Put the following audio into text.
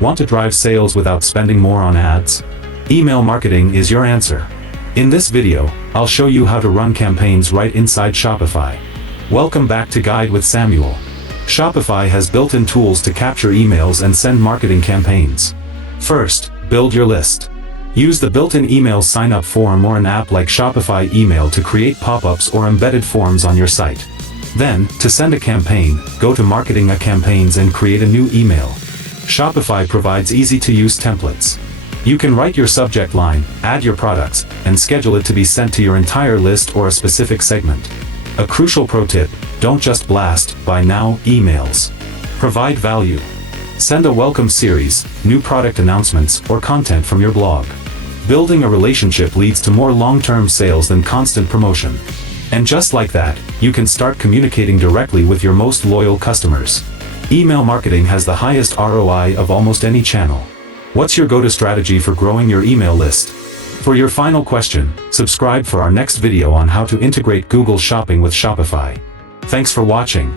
Want to drive sales without spending more on ads? Email marketing is your answer. In this video, I'll show you how to run campaigns right inside Shopify. Welcome back to Guide with Samuel. Shopify has built-in tools to capture emails and send marketing campaigns. First, build your list. Use the built-in email sign-up form or an app like Shopify Email to create pop-ups or embedded forms on your site. Then, to send a campaign, go to Marketing a Campaigns and create a new email. Shopify provides easy-to-use templates. You can write your subject line, add your products, and schedule it to be sent to your entire list or a specific segment. A crucial pro tip: don't just blast "buy now" emails. Provide value. Send a welcome series, new product announcements, or content from your blog. Building a relationship leads to more long-term sales than constant promotion. And just like that, you can start communicating directly with your most loyal customers. Email marketing has the highest ROI of almost any channel. What's your go-to strategy for growing your email list? For your final question, subscribe for our next video on how to integrate Google Shopping with Shopify. Thanks for watching.